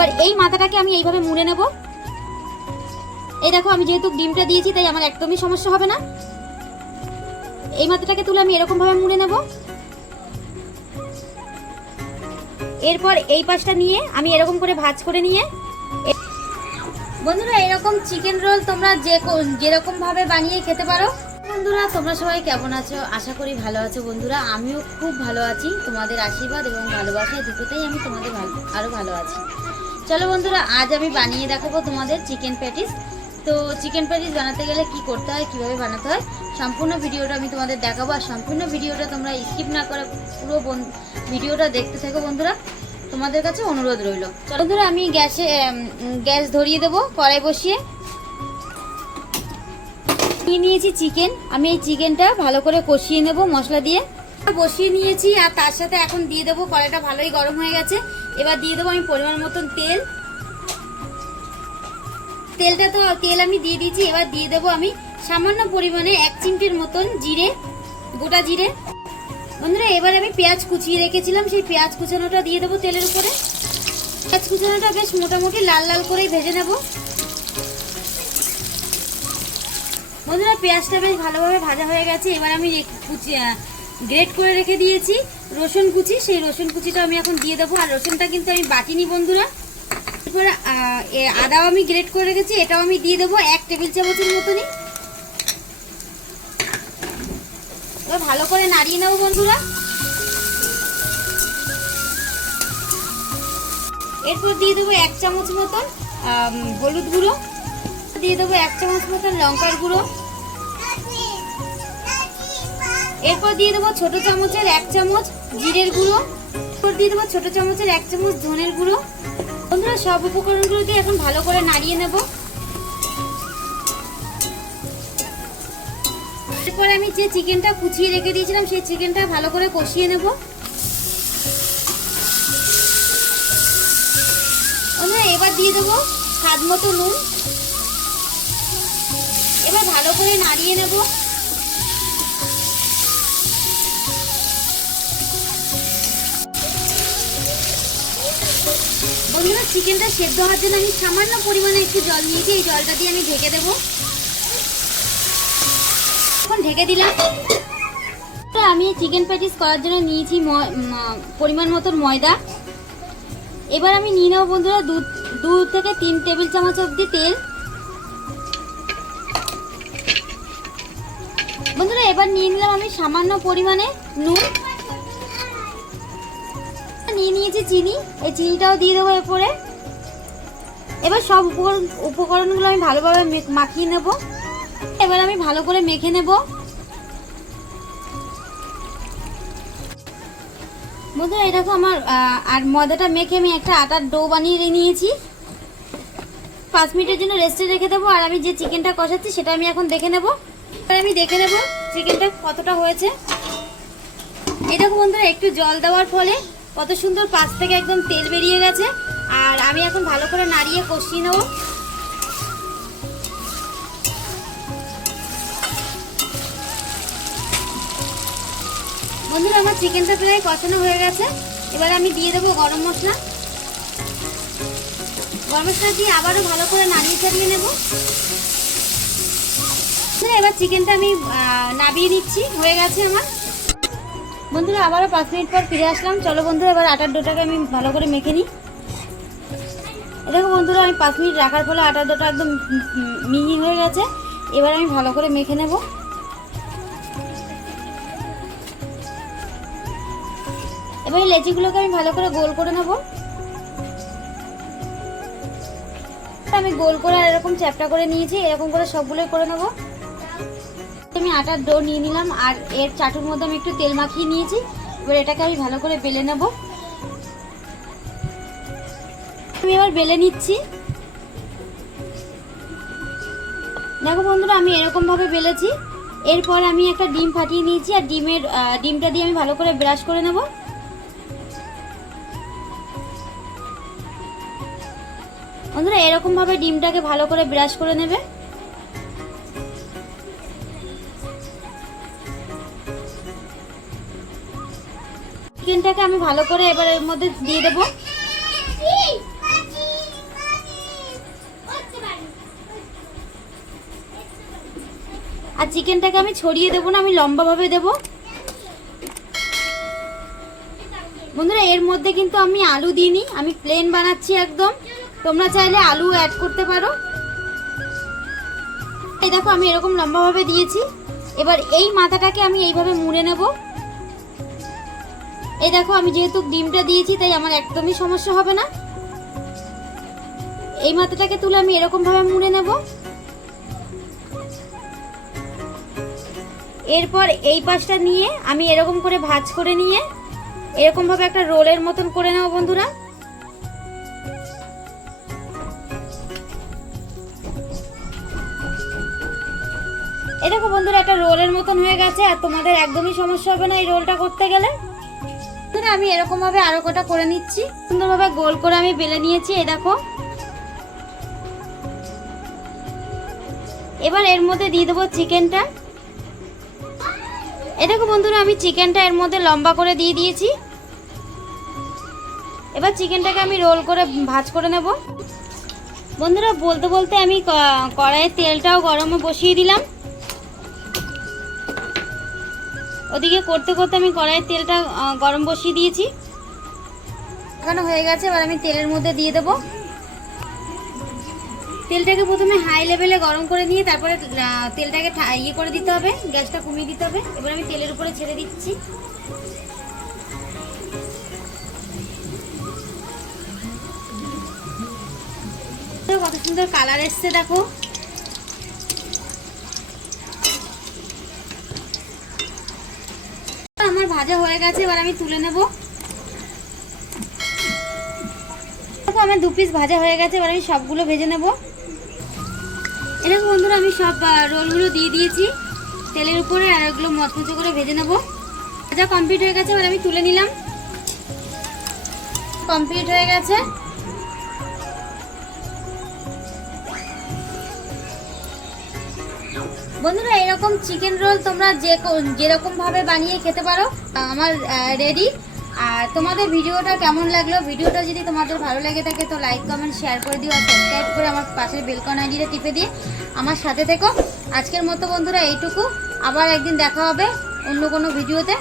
এবার এই মাথাটাকে আমি এইভাবে মুড়ে নেব। এই দেখো, আমি যেহেতু ডিমটা দিয়েছি, তাই আমার একদমই সমস্যা হবে না। এই মাথাটাকে তুলে আমি এরকম ভাবে মুড়ে নেব। এরপর এই পাশটা নিয়ে আমি এরকম করে ভাজ করে নিয়ে বন্ধুরা, এরকম চিকেন রোল তোমরা যে কো- যেরকম ভাবে বানিয়ে খেতে পারো। বন্ধুরা, তোমরা সবাই কেমন আছো? আশা করি ভালো আছো বন্ধুরা। আমিও খুব ভালো আছি। তোমাদের আশীর্বাদ এবং ভালোবাসা দুটোতেই আমি তোমাদের ভালো আরও ভালো আছি। চলো বন্ধুরা, আজ আমি বানিয়ে দেখাবো তোমাদের চিকেন প্যাটিস তো চিকেন প্যাটিস বানাতে গেলে কি করতে হয়, কীভাবে বানাতে হয়, সম্পূর্ণ ভিডিওটা আমি তোমাদের দেখাবো। আর সম্পূর্ণ ভিডিওটা তোমরা স্কিপ না করে পুরো ভিডিওটা দেখতে থাকো বন্ধুরা। তোমাদের কাছে অনুরোধ রইল। চলো বন্ধুরা, আমি গ্যাসে গ্যাস ধরিয়ে দেবো কড়াই বসিয়ে। নিয়ে নিয়েছি চিকেন আমি এই চিকেনটা ভালো করে কষিয়ে নেব মশলা দিয়ে। বসিয়ে নিয়েছি আর তার সাথে এখন দিয়ে দেবো, কড়াইটা ভালোই গরম হয়ে গেছে। এবার দিয়ে দেবো আমি পরিমাণ মতন তেল। তেলটা তো, তেল আমি দিয়ে দিয়েছি, এবার দিয়ে দেবো আমি সামান্য পরিমাণে এক চিমটির মতন জিরে, গোটা জিরে। বন্ধুরা, এবার আমি পেঁয়াজ কুচিয়ে রেখেছিলাম, সেই পেঁয়াজ কুচানোটা দিয়ে দেবো তেলের উপরে। পেঁয়াজ কুচানোটা বেশ মোটামুটি লাল লাল করেই ভেজে নেব। বন্ধুরা, পেঁয়াজটা বেশ ভালোভাবে ভাজা হয়ে গেছে, এবার আমি গ্রেট করে রেখে দিয়েছি। রসুন কুচি, সেই রসুন কুচিটা আমি এখন দিয়ে দেবো। আর রসুনটা কিন্তু আমি বাটিনি, বন্ধুরা। এরপরে আদাও আমি গ্রেট করে রেখেছি, এটাও আমি দিয়ে দেবো এক টেবিল চামচের মতনই। ভালো করে নাড়িয়ে নেব, বন্ধুরা। এরপর দিয়ে দেবো এক চামচ মতন হলুদ গুঁড়ো। দিয়ে দেবো এক চামচ মতন লঙ্কার গুঁড়ো। এরপর দিয়ে দেবো ছোট চামচের এক চামচ জিরের গুঁড়ো এরপর দিয়ে দেবো ছোটো চামচের এক চামচ ধনের গুঁড়ো। বন্ধুরা, সব উপকরণগুলো দিয়ে এখন ভালো করে নাড়িয়ে নেব। এরপর আমি যে চিকেনটা কুচিয়ে রেখে দিয়েছিলাম, সেই চিকেনটা ভালো করে কষিয়ে নেব। বন্ধুরা, এবার দিয়ে দেবো স্বাদ মতো নুন। এবার ভালো করে নাড়িয়ে নেব। বন্ধুরা চিকেনটা সেদ্ধ হওয়ার জন্য আমি সামান্য পরিমাণে একটু জল নিয়েছি, এই জলটা দিয়ে আমি ঢেকে দেব। এখন ঢেকে দিলাম। আমি চিকেন প্যাটিস করার জন্য নিয়েছি পরিমাণ মতন ময়দা। এবার আমি নিয়ে নেব বন্ধুরা দু থেকে তিন টেবিল চামচ অবধি তেল। বন্ধুরা এবার নিয়ে নিলাম আমি সামান্য পরিমাণে নুন। নিয়ে নিয়েছি চিনি। এই চিনিটাও দিয়ে দেবো এরপরে। এবার সব উপকরণ, উপকরণগুলো আমি ভালোভাবে মাখিয়ে নেব। এবার আমি ভালো করে মেখে নেব। বন্ধুরা, এই দেখো আমার আর ময়দাটা মেখে আমি একটা আটার ডো বানিয়ে নিয়েছি। পাঁচ মিনিটের জন্য রেস্টে রেখে দেবো। আর আমি যে চিকেনটা কষাচ্ছি, সেটা আমি এখন দেখে নেব। আমি দেখে নেব চিকেনটা কতটা হয়েছে। এটা বন্ধুরা, একটু জল দেওয়ার ফলে কত সুন্দর পাশ থেকে একদম তেল বেরিয়ে গেছে। আর আমি এখন ভালো করে নাড়িয়ে কষিয়ে নেব। বন্ধুরা, আমার চিকেনটা প্রায় কষানো হয়ে গেছে। এবার আমি দিয়ে দেবো গরম মশলা। গরম মশলা দিয়ে আবারও ভালো করে নাড়িয়ে চাড়িয়ে নেব। এবার চিকেনটা আমি নাবিয়ে নিচ্ছি। হয়ে গেছে আমার। বন্ধুরা, আবারও পাঁচ মিনিট পর ফিরে আসলাম। চলো বন্ধুরা, এবার আটার ডোটাকে আমি ভালো করে মেখে নিই। দেখো বন্ধুরা, আমি পাঁচ মিনিট রাখার ফলে আটার ডোটা একদম মিহি হয়ে গেছে। এবার আমি ভালো করে মেখে নেব। এবার লেচিগুলোকে আমি ভালো করে গোল করে নেব। আমি গোল করে এরকম চ্যাপটা করে নিয়েছি, এরকম করে সবগুলোই করে নেব। আমি আটার ডো নিয়ে নিলাম আর এর চাটুর মধ্যে আমি একটু তেল মাখিয়ে নিয়েছি। এবার এটাকে আমি ভালো করে বেলে নেব। আমি এবার বেলে নিচ্ছি। দেখো বন্ধুরা, আমি এরকম ভাবে বেলেছি। এরপর আমি একটা ডিম ফাটিয়ে নিয়েছি আর ডিমের ডিমটা দিয়ে আমি ভালো করে ব্রাশ করে নেব। বন্ধুরা এরকম ভাবে ডিমটাকে ভালো করে ব্রাশ করে নেবে। মশলাটাকে আমি ভালো করে এবার এর মধ্যে দিয়ে দেবো। আর চিকেনটাকে আমি ছড়িয়ে দেবো না, আমি লম্বাভাবে দেবো। বন্ধুরা, এর মধ্যে কিন্তু আমি আলু দিইনি, আমি প্লেন বানাচ্ছি একদম। তোমরা চাইলে আলু অ্যাড করতে পারো। এই দেখো, আমি এরকম লম্বাভাবে দিয়েছি। এবার এই মাথাটাকে আমি এইভাবে মুড়ে নেব। এই দেখো, আমি যেহেতু ডিমটা দিয়েছি, তাই আমার একদমই সমস্যা হবে না। এই মাথাটাকে তুলে আমি এরকম ভাবে মুড়ে নেব। এরপর এই পাশটা নিয়ে আমি এরকম করে ভাজ করে নিয়ে এরকম ভাবে একটা রোলের মতন করে নেব, বন্ধুরা। এই দেখো, বন্ধুরা, একটা রোলের মতন হয়ে গেছে, আর তোমাদের একদমই সমস্যা হবে না এই রোলটা করতে গেলে। বন্ধুরা আমি এরকম ভাবে আরও কটা করে নিচ্ছি। সুন্দরভাবে গোল করে আমি বেলে নিয়েছি, এই দেখো। এবার এর মধ্যে দিয়ে দেবো চিকেনটা। এ দেখো বন্ধুরা, আমি চিকেনটা এর মধ্যে লম্বা করে দিয়ে দিয়েছি। এবার চিকেনটাকে আমি রোল করে ভাজ করে নেব। বন্ধুরা, বলতে বলতে আমি কড়াইয়ের তেলটাও গরমে বসিয়ে দিলাম। ওদিকে করতে করতে আমি কড়াইয়ের তেলটা গরম বসিয়ে দিয়েছি। এখানে হয়ে গেছে এবার আমি তেলের মধ্যে দিয়ে দেবো। তেলটাকে প্রথমে হাই লেভেলে গরম করে নিয়ে তারপরে তেলটাকে ইয়ে করে দিতে হবে গ্যাসটা কমিয়ে দিতে হবে। এবার আমি তেলের উপরে ছেড়ে দিচ্ছি। তো কত সুন্দর কালার এসছে দেখো আমার ভাজা হয়ে গেছে, এবার আমি তুলে নেব। আমার দু পিস ভাজা হয়ে গেছে, এবার আমি সবগুলো ভেজে নেব। এরকম বন্ধুরা, আমি সব রোলগুলো দিয়ে দিয়েছি। তেলের উপরে আর এগুলো মচমচে করে ভেজে নেব। ভাজা কমপ্লিট হয়ে গেছে, এবার আমি তুলে নিলাম। কমপ্লিট হয়ে গেছে। বন্ধুরা, এরকম চিকেন রোল তোমরা যে যেরকমভাবে যেরকম ভাবে বানিয়ে খেতে পারো আমার রেডি আর তোমাদের ভিডিওটা কেমন লাগল? ভিডিওটা যদি তোমাদের ভালো লাগে থাকে, তো লাইক কমেন্ট শেয়ার করে দিও আর সাবস্ক্রাইব করে আমার পাশের বেলকন আইডিটা টিপে দিয়ে আমার সাথে থেকো। আজকের মতো বন্ধুরা, এইটুকু। আবার একদিন দেখা হবে অন্য কোনো ভিডিওতে।